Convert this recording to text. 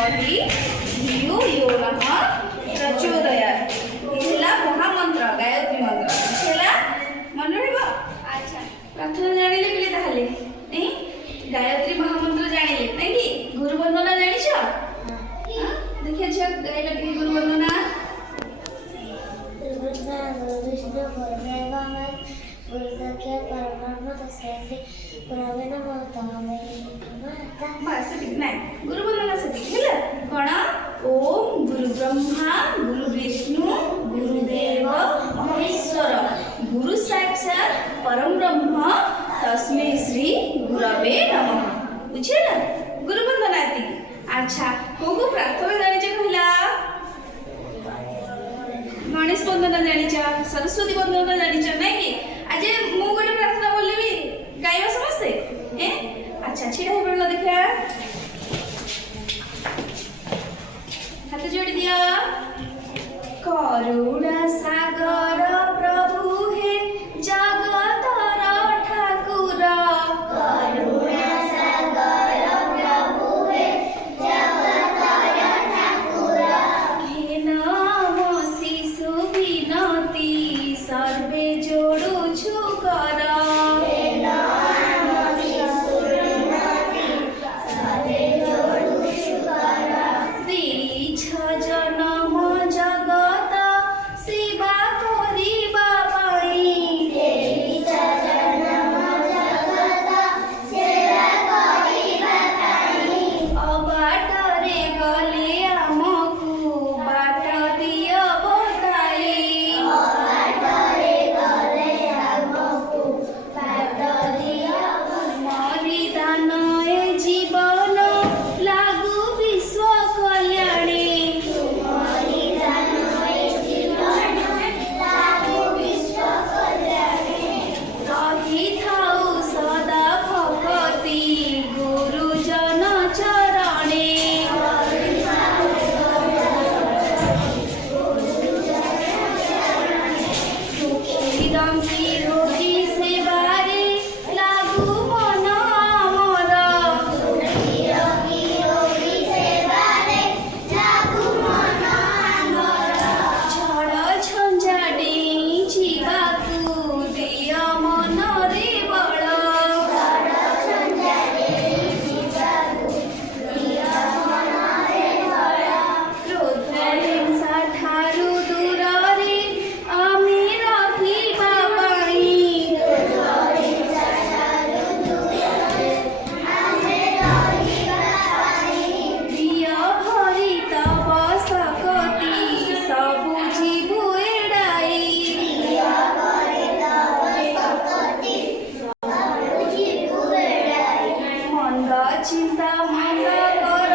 बहि धियो यो नः प्रचोदयात् इला महामंत्र गायत्री मंत्र इला मन रहबो। अच्छा प्रार्थना जानिले पिले ताहले नहीं गायत्री महामंत्र जानिले नहीं कि गुरु वंदना जानिछो। हां देखिए छ गाइला कि गुरु वंदना विष्णु गुरुदेव गुरुसख्य परब्रह्म तस्मै श्री गुरवे नमः तस्मै बस ठीक नहीं गुरु वंदना से ठीक कौन ओम गुरु ब्रह्मा गुरु विष्णु गुरुदेव महेश्वर गुरु साक्षात परम ब्रह्म तस्मै श्री गुरवे नमः बुझे ना गुरु वंदना ती। अच्छा को प्रार्थना जानिछ कहला गणेश वंदना जानिछ सरस्वती वंदना जानिछ नहीं कि आज मु गोटे प्रार्थना बोलबी गाइबा समझते ए अच्छा छिड़ा हे पड़ला देखा हाथ जोड़ी दिया। करुणा सागर प्रभु हे जगतर ठाकुर करुणा सागर प्रभु हे जगतर ठाकुर हे नाम शिशु विनती सर्वे जोड़ुछु कर चिंता मन कर